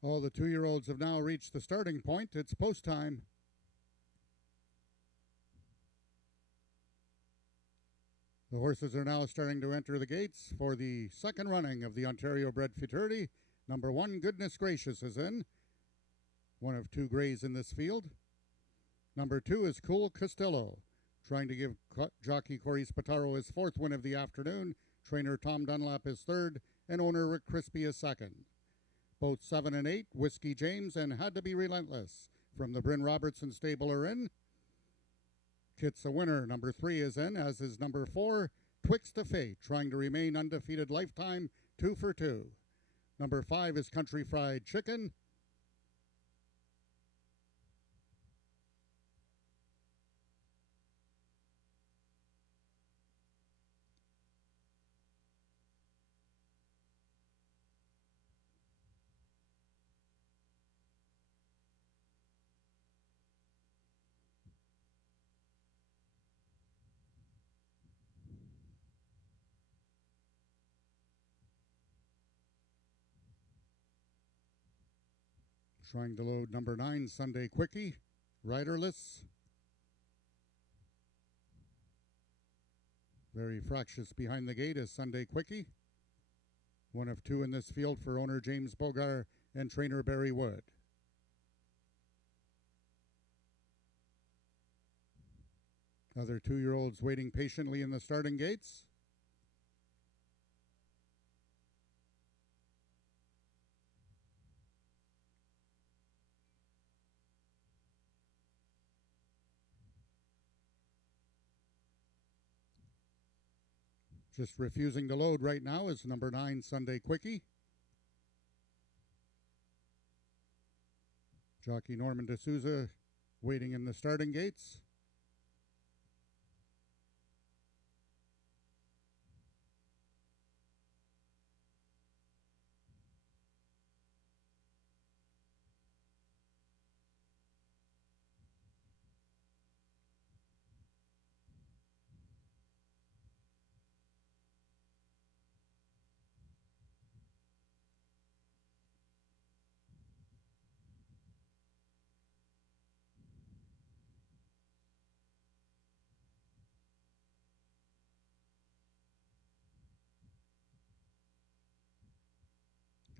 All the 2-year-olds have now reached the starting point. It's post time. The horses are now starting to enter the gates for the second running of the Ontario Bred Futurity. Number 1, Goodness Gracious, is in. One of 2 grays in this field. Number 2 is Cool Castillo, trying to give jockey Corey Spataro his 4th win of the afternoon. Trainer Tom Dunlap his 3rd, and owner Rick Crispy his 2nd. Both 7 and 8, Whiskey James and Had to Be Relentless from the Bryn Robertson stable are in. Kit's a winner. Number 3 is in, as is number 4, Twixt of Fate, trying to remain undefeated lifetime, 2 for 2. Number 5 is Country Fried Chicken. Trying to load number 9, Sunday Quickie, riderless. Very fractious behind the gate is Sunday Quickie. One of 2 in this field for owner James Bogar and trainer Barry Wood. Other 2-year-olds waiting patiently in the starting gates. Just refusing to load right now is number 9, Sunday Quickie. Jockey Norman D'Souza waiting in the starting gates.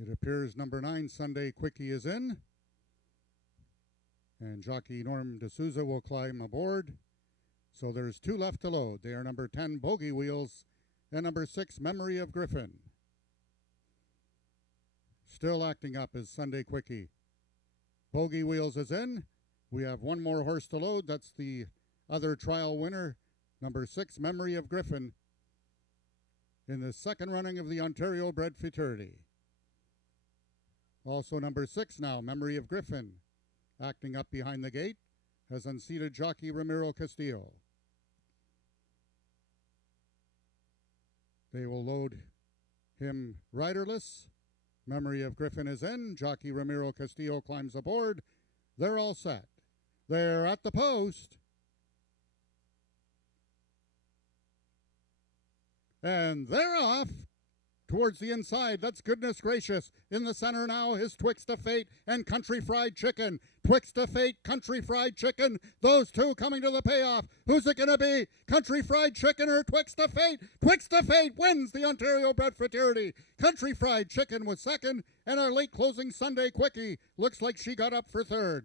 It appears number 9, Sunday Quickie, is in. And jockey Norm D'Souza will climb aboard. So there's 2 left to load. They are number 10, Bogey Wheels, and number 6, Memory of Griffin. Still acting up is Sunday Quickie. Bogey Wheels is in. We have 1 more horse to load. That's the other trial winner, number 6, Memory of Griffin, in the second running of the Ontario Bred Futurity. Also number 6 now, Memory of Griffin, acting up behind the gate, has unseated jockey Ramiro Castillo. They will load him riderless. Memory of Griffin is in. Jockey Ramiro Castillo climbs aboard. They're all set. They're at the post. And they're off towards the inside. That's Goodness Gracious. In the center now is Twixt of Fate and Country Fried Chicken. Twixt of Fate, Country Fried Chicken. Those 2 coming to the payoff. Who's it going to be? Country Fried Chicken or Twixt of Fate? Twixt of Fate wins the Ontario Bred Futurity. Country Fried Chicken was second, and our late closing Sunday Quickie looks like she got up for 3rd.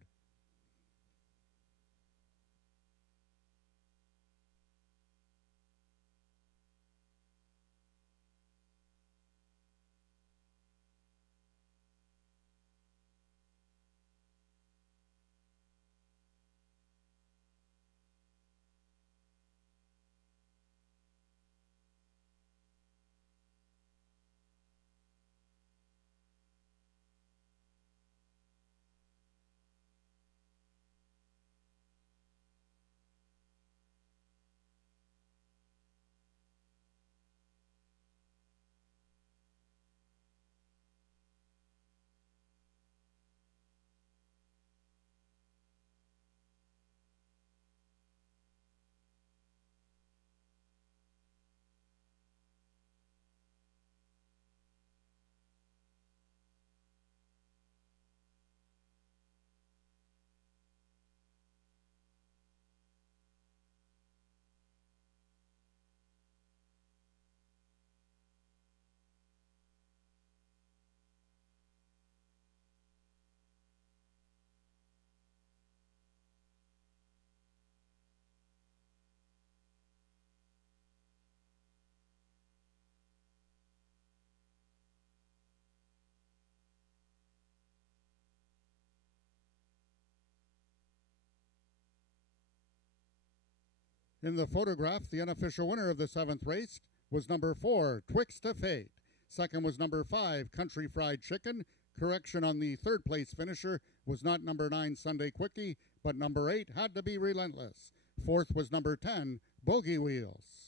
In the photograph, the unofficial winner of the 7th race was number 4, Twixt of Fate. Second was number 5, Country Fried Chicken. Correction on the 3rd place finisher was not number 9, Sunday Quickie, but number 8, Had to Be Relentless. 4th was number 10, Bogey Wheels.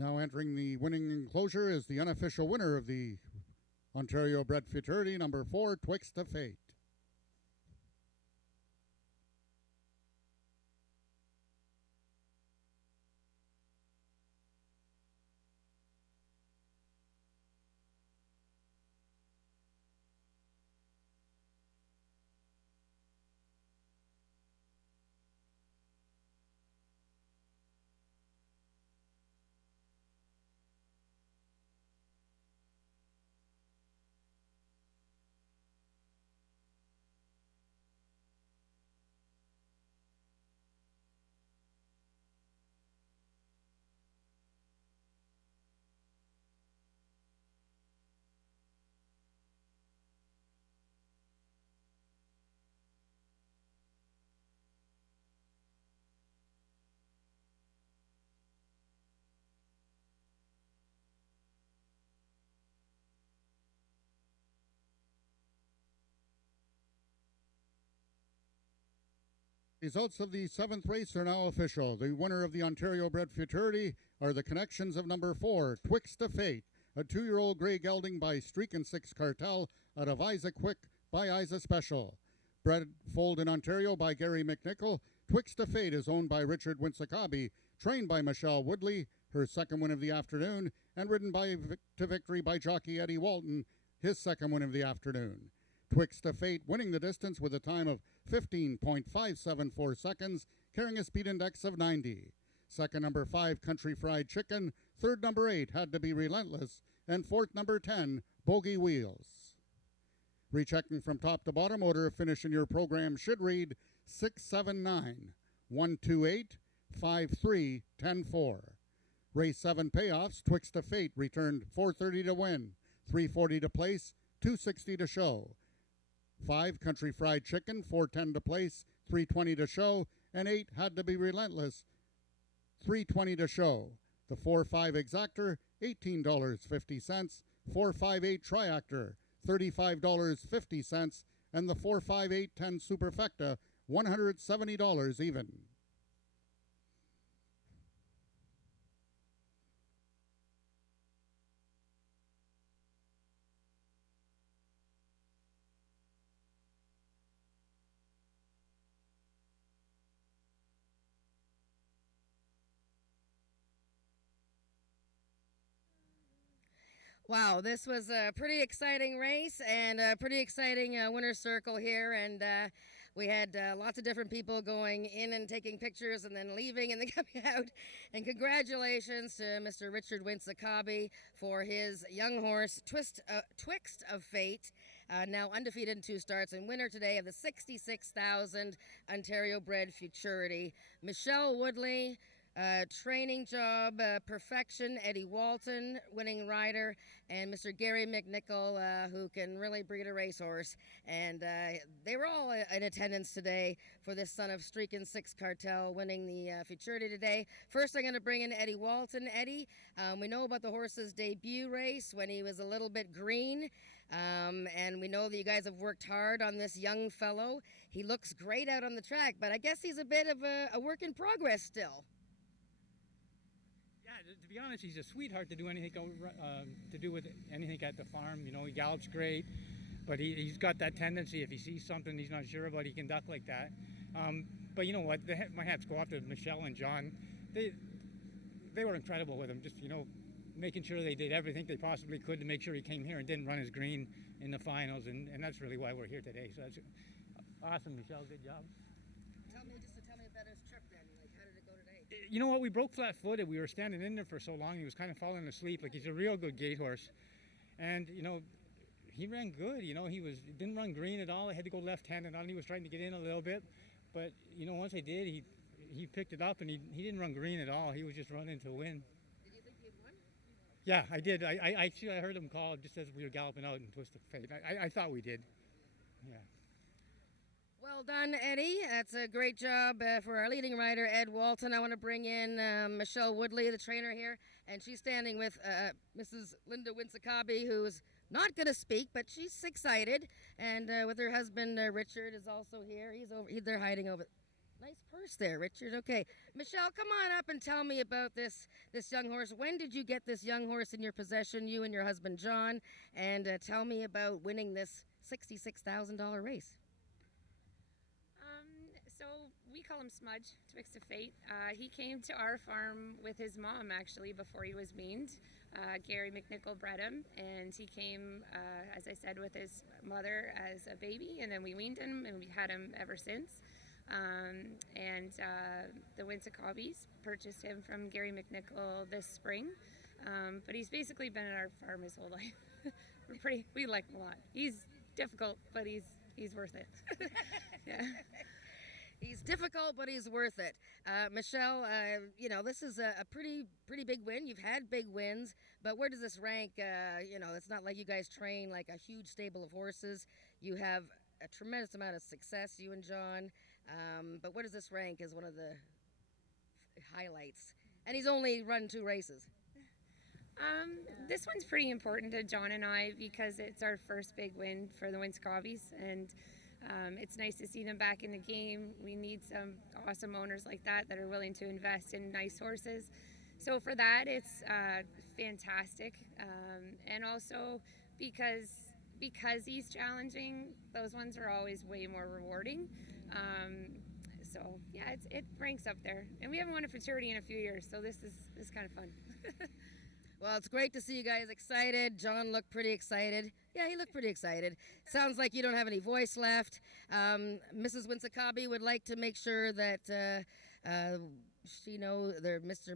Now entering the winning enclosure is the unofficial winner of the Ontario Bred Futurity, number 4, Twixt of Fate. Results of the 7th race are now official. The winner of the Ontario Bred Futurity are the connections of number 4, Twixt of Fate, a 2-year-old grey gelding by Streak and 6 Cartel out of Isa Quick by Isa Special. Bred foaled in Ontario by Gary McNichol, Twixt of Fate is owned by Richard Winsakabi, trained by Michelle Woodley, her second win of the afternoon, and ridden to victory by jockey Eddie Walton, his second win of the afternoon. Twixt of Fate winning the distance with a time of 15.574 seconds, carrying a speed index of 90. Second, number 5, Country Fried Chicken. Third, number 8, Had to Be Relentless. And fourth, number 10, Bogey Wheels. Rechecking from top to bottom, order of finish in your program should read 679 128 5310-4. Race 7 payoffs, Twixt of Fate returned 430 to win, 340 to place, 260 to show. 5, Country Fried Chicken, 410 to place, 320 to show, and 8, Had to Be Relentless, 320 to show. The 4-5 Exactor, $18.50. 4-5-8 Triactor, $35.50, and the 45810 Superfecta, $170 even. Wow, this was a pretty exciting race and a pretty exciting winner's circle here. And we had lots of different people going in and taking pictures and then leaving and then coming out. And congratulations to Mr. Richard Winsakabi for his young horse, Twixt of Fate, now undefeated in 2 starts and winner today of the 66,000 Ontario bred Futurity. Michelle Woodley, training job, perfection, Eddie Walton, winning rider, and Mr. Gary McNichol, who can really breed a racehorse. And they were all in attendance today for this son of Streakin' Six Cartel winning the Futurity today. First, I'm going to bring in Eddie Walton. Eddie, we know about the horse's debut race when he was a little bit green. And we know that you guys have worked hard on this young fellow. He looks great out on the track, but I guess he's a bit of a work in progress still. To be honest, he's a sweetheart to do anything with anything at the farm. You know, he gallops great, but he's got that tendency. If he sees something he's not sure about, he can duck like that. But you know what? My hats go off to Michelle and John. They were incredible with him. Just making sure they did everything they possibly could to make sure he came here and didn't run his green in the finals, and that's really why we're here today. So that's awesome, Michelle. Good job. Tell me about his trip then. Like, how did it go today? You know what? We broke flat-footed. We were standing in there for so long. He was kind of falling asleep. Like, he's a real good gate horse, and he ran good. He didn't run green at all. I had to go left-handed on. He was trying to get in a little bit, but once I did, he picked it up, and he didn't run green at all. He was just running to win. Did you think he had won? Yeah, I did. I heard him call just as we were galloping out in Twist of Fate. I thought we did. Yeah. Well done, Eddie. That's a great job for our leading rider, Ed Walton. I want to bring in Michelle Woodley, the trainer here, and she's standing with Mrs. Linda Winsakabi, who's not going to speak, but she's excited, and with her husband, Richard, is also here. They're hiding over. Nice purse there, Richard. Okay, Michelle, come on up and tell me about this young horse. When did you get this young horse in your possession, you and your husband, John? And tell me about winning this $66,000 race. So we call him Smudge, Twixt of Fate. He came to our farm with his mom, actually, before he was weaned. Gary McNichol bred him, and he came, as I said, with his mother as a baby, and then we weaned him, and we've had him ever since. The Winsakabis purchased him from Gary McNichol this spring, but he's basically been at our farm his whole life. We like him a lot. He's difficult, but he's worth it. Yeah. He's difficult, but he's worth it. Michelle, this is a pretty big win. You've had big wins, but where does this rank? It's not like you guys train like a huge stable of horses. You have a tremendous amount of success, you and John. But where does this rank as one of the highlights? And he's only run 2 races. This one's pretty important to John and I because it's our first big win for the Winsakabis, and it's nice to see them back in the game. We need some awesome owners like that are willing to invest in nice horses. So for that, it's fantastic. And also because he's challenging, those ones are always way more rewarding. So yeah, it ranks up there. And we haven't won a Futurity in a few years, so this is kind of fun. Well, it's great to see you guys excited. John looked pretty excited. Yeah, he looked pretty excited. Sounds like you don't have any voice left. Mrs. Winsakabi would like to make sure that Mr.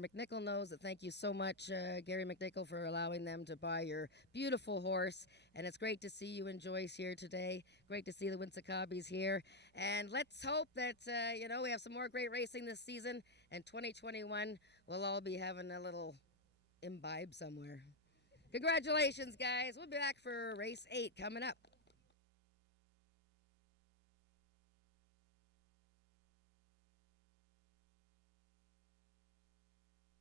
McNichol knows that thank you so much, Gary McNichol, for allowing them to buy your beautiful horse. And it's great to see you and Joyce here today. Great to see the Winsakabis here. And let's hope that, we have some more great racing this season. And 2021, we'll all be having a little imbibe somewhere. Congratulations, guys. We'll be back for race 8 coming up.